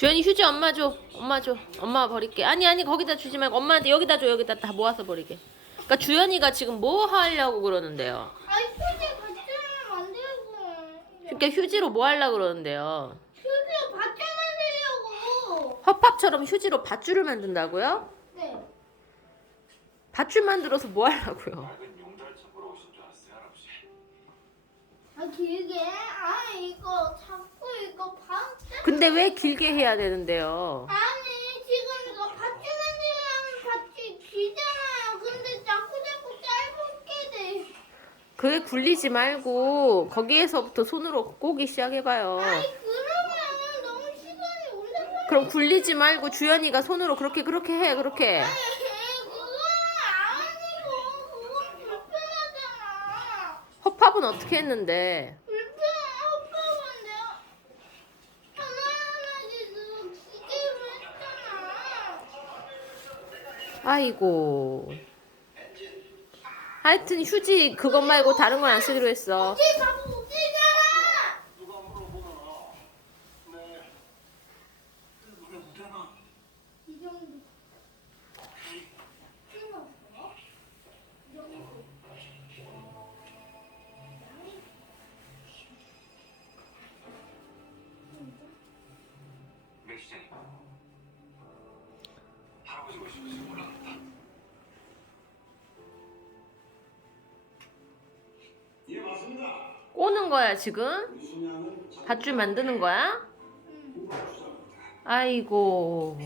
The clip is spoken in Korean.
주연이 휴지 엄마 줘. 엄마 줘. 엄마 버릴게. 아니 아니 거기다 주지 말고 엄마한테 여기다 줘. 여기다 다 모아서 버리게. 그러니까 주연이가 지금 뭐 하려고 그러는데요? 아이 휴지 밧줄 만들고. 그러니까 휴지로 뭐 하려고 그러는데요? 휴지 밧줄 만들려고. 헛밥처럼 휴지로 밧줄을 만든다고요? 네. 밧줄 만들어서 뭐 하려고요? 아 길게? 아 이거 자꾸 이거 반. 근데 왜 길게 해야 되는데요? 아니 지금 이거 밧줄 만들려면 밧줄 길잖아요. 근데 자꾸 자꾸 짧게 돼. 그게 굴리지 말고 거기에서부터 손으로 꼬기 시작해봐요. 아이 그러면 너무 시간이 오래 걸려. 그럼 굴리지 말고 주연이가 손으로 그렇게 그렇게 해 그렇게. 아니 그건 아니고 그건 불편하잖아. 헛밥은 어떻게 했는데? 불편한 헛밥은 내가 하나하나씩 그 기계로 했잖아. 아이고. 하여튼 휴지 그것 말고 다른 건 안 쓰기로 했어. 누가 물어 꼬는 거야 지금? 밧줄 만드는 거야? 응. 아이고.